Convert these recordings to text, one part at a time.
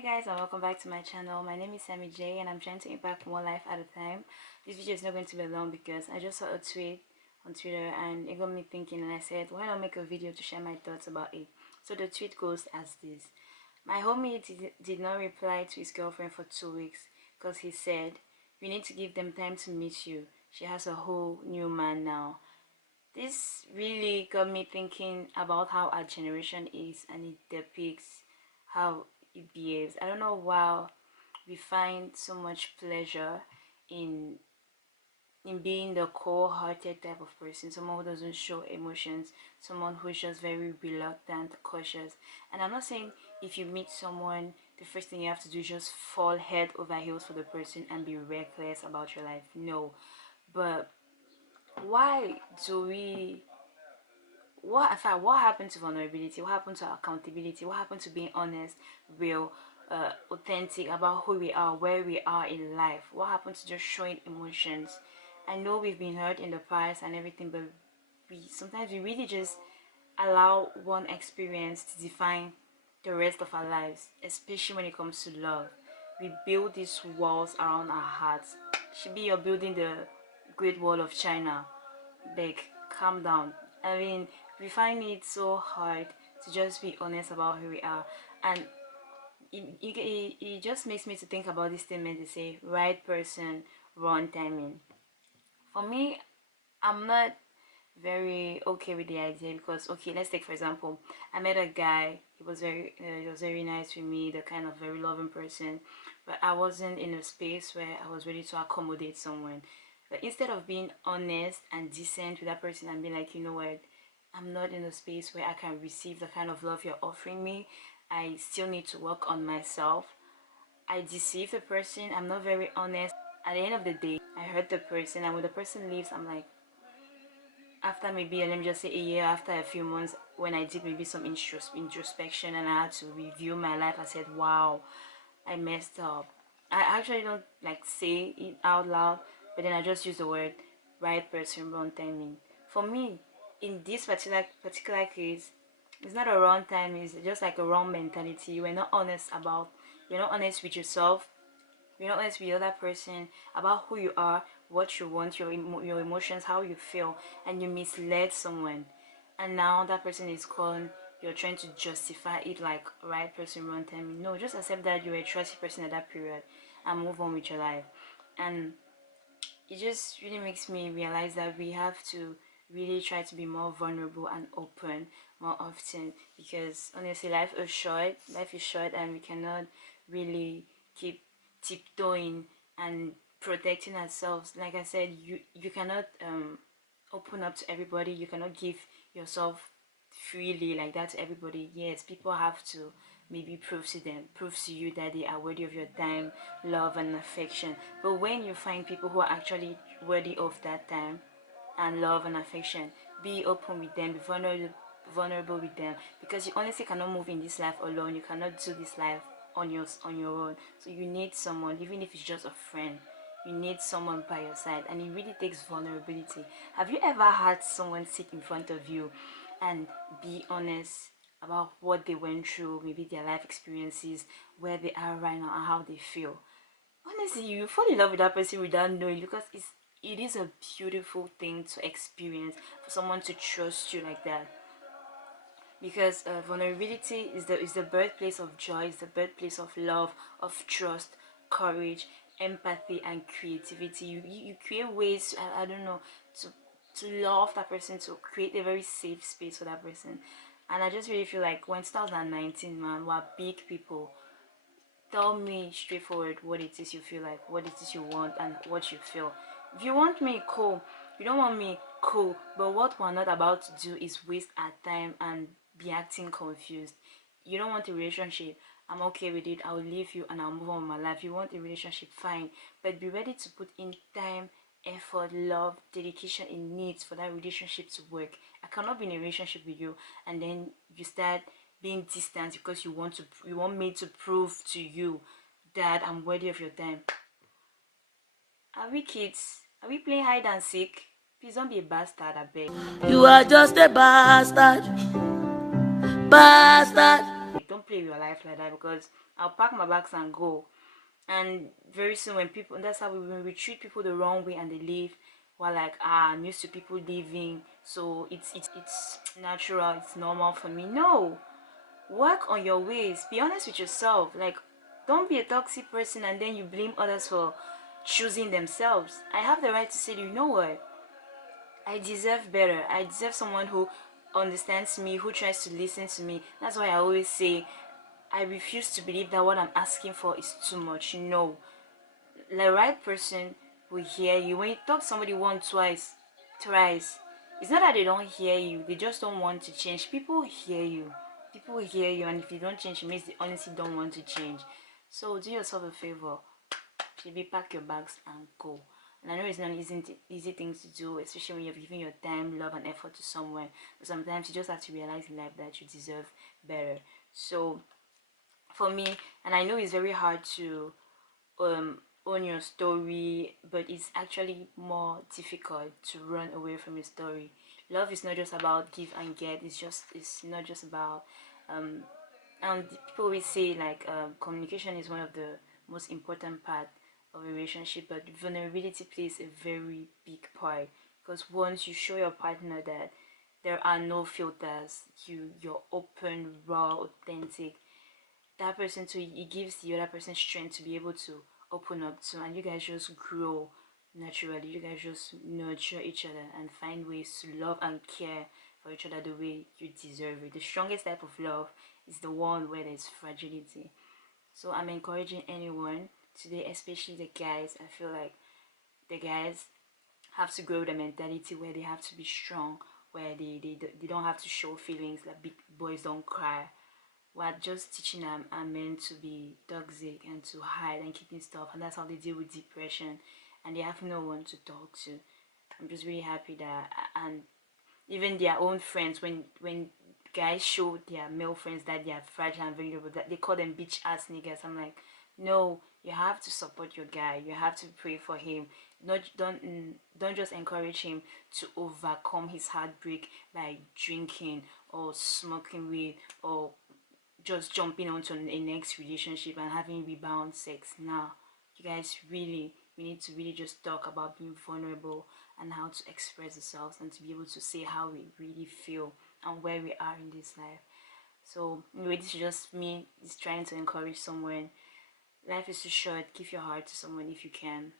Hi guys, and welcome back to my channel. My name is Sammy J and I'm trying to impact one life at a time. This video is not going to be long because I just saw a tweet on Twitter and it got me thinking, and I said, why not make a video to share my thoughts about it. So the tweet goes as this: my homie did not reply to his girlfriend for 2 weeks because he said, you need to give them time to meet you. She has a whole new man now. This really got me thinking about how our generation is, and it depicts how it behaves. I don't know why we find so much pleasure in being the cold-hearted type of person, someone who doesn't show emotions, someone who's just very reluctant, cautious. And I'm not saying if you meet someone, the first thing you have to do is just fall head over heels for the person and be reckless about your life. No, but why do we what happened to vulnerability? What happened to accountability? What happened to being honest, real, authentic about who we are, where we are in life? What happened to just showing emotions? I know we've been hurt in the past and everything, but we really just allow one experience to define the rest of our lives, especially when it comes to love. We build these walls around our hearts. Should be you're building the Great Wall of China. Like, calm down. I mean, we find it so hard to just be honest about who we are, and it just makes me to think about this statement they say, right person, wrong timing. For me, I'm not very okay with the idea because, okay, let's take for example, I met a guy. He was very nice with me, the kind of very loving person, but I wasn't in a space where I was ready to accommodate someone. But instead of being honest and decent with that person and being like, you know what, I'm not in a space where I can receive the kind of love you're offering me, I still need to work on myself. I deceive the person. I'm not very honest. At the end of the day, I hurt the person, and when the person leaves, I'm like, after maybe, let me just say, a year, after a few months, when I did maybe some introspection and I had to review my life, I said, wow, I messed up. I actually don't like say it out loud, but then I just use the word right person, wrong timing. For me, in this particular case, it's not a wrong time, it's just like a wrong mentality. You're not honest with yourself, you're not honest with the other person about who you are, what you want, your emotions, how you feel, and you misled someone. And now that person is gone, you're trying to justify it like right person, wrong time. No, just accept that you were a trusty person at that period and move on with your life. And it just really makes me realize that we have to really try to be more vulnerable and open more often, because honestly life is short, and we cannot really keep tiptoeing and protecting ourselves. Like I said, you cannot open up to everybody. You cannot give yourself freely like that to everybody. Yes, people have to maybe prove to you that they are worthy of your time, love, and affection. But when you find people who are actually worthy of that time and love and affection, be open with them, be vulnerable with them, because you honestly cannot move in this life alone. You cannot do this life on your own. So you need someone, even if it's just a friend. You need someone by your side, and it really takes vulnerability. Have you ever had someone sit in front of you and be honest about what they went through, maybe their life experiences, where they are right now, and how they feel? Honestly, you fall in love with that person without knowing, because it is a beautiful thing to experience, for someone to trust you like that. Because vulnerability is the birthplace of joy, is the birthplace of love, of trust, courage, empathy, and creativity. You create ways, I don't know, to love that person, to create a very safe space for that person. And I just really feel like, when 2019, man, we're big people. Tell me straightforward what it is you feel like, what it is you want, and what you feel. If you want me, cool. If you don't want me, cool. But what we're not about to do is waste our time and be acting confused. You don't want a relationship, I'm okay with it. I'll leave you and I'll move on with my life. You want a relationship, fine. But be ready to put in time, effort, love, dedication, in needs for that relationship to work. I cannot be in a relationship with you and then you start being distant because you want me to prove to you that I'm worthy of your time. Are we kids? Are we playing hide and seek? Please don't be a bastard, I beg. You are just a bastard. Bastard. Don't play with your life like that, because I'll pack my bags and go. And very soon, that's how when we treat people the wrong way and they leave, we're like, I'm used to people leaving, so it's natural, it's normal for me. No, work on your ways, be honest with yourself. Like, don't be a toxic person and then you blame others for choosing themselves. I have the right to say, you know what, I deserve better. I deserve someone who understands me, who tries to listen to me. That's why I always say I refuse to believe that what I'm asking for is too much. No, the right person will hear you. When you talk to somebody once, twice, thrice, it's not that they don't hear you, they just don't want to change. People hear you. People hear you, and if you don't change, it means they honestly don't want to change. So do yourself a favor. Maybe pack your bags and go. And I know it's not an easy thing to do, especially when you're giving your time, love, and effort to someone. But sometimes you just have to realize in life that you deserve better. So for me, and I know it's very hard to own your story, but it's actually more difficult to run away from your story. Love is not just about give and get. It's not just about and people always say like communication is one of the most important part of a relationship, but vulnerability plays a very big part, because once you show your partner that there are no filters, you're open, raw, authentic, that person too, it gives the other person strength to be able to open up to, and you guys just grow naturally. You guys just nurture each other and find ways to love and care for each other the way you deserve it. The strongest type of love is the one where there's fragility. So I'm encouraging anyone today, especially the guys. I feel like the guys have to grow the mentality where they have to be strong, where they don't have to show feelings, like big boys don't cry. We're just teaching them and men to be toxic and to hide and keeping stuff, and that's how they deal with depression, and they have no one to talk to. I'm just really happy that, and even their own friends, when guys show their male friends that they are fragile and vulnerable, that they call them bitch ass niggas. I'm like, no, you have to support your guy, you have to pray for him. Not don't just encourage him to overcome his heartbreak by drinking or smoking weed or just jumping onto a next relationship and having rebound sex. Now, you guys, really, we need to really just talk about being vulnerable and how to express ourselves and to be able to say how we really feel and where we are in this life. So anyway, this is just me just trying to encourage someone. Life is too short. Give your heart to someone if you can.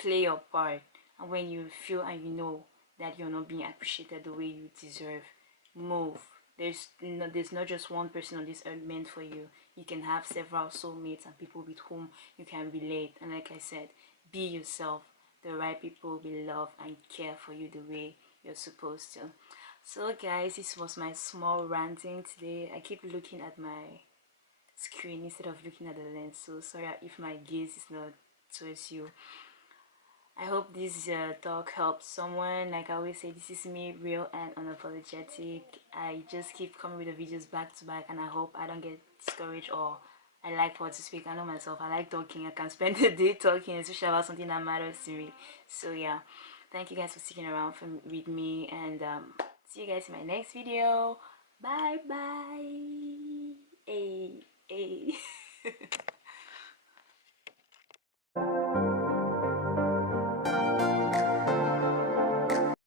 Play your part, and when you feel and you know that you're not being appreciated the way you deserve, move. There's not just one person on this earth meant for you. You can have several soulmates and people with whom you can relate. And like I said, be yourself. The right people will love and care for you the way you're supposed to. So guys, this was my small ranting today. I keep looking at my screen instead of looking at the lens, so sorry if my gaze is not towards you. I hope this talk helps someone. Like I always say, this is me, real and unapologetic. I just keep coming with the videos back to back, and I hope I don't get discouraged or I like what to speak. I know myself, I like talking. I can spend the day talking, especially about something that matters to me. So yeah, thank you guys for sticking around with me, and see you guys in my next video. Bye bye. Hey, hey.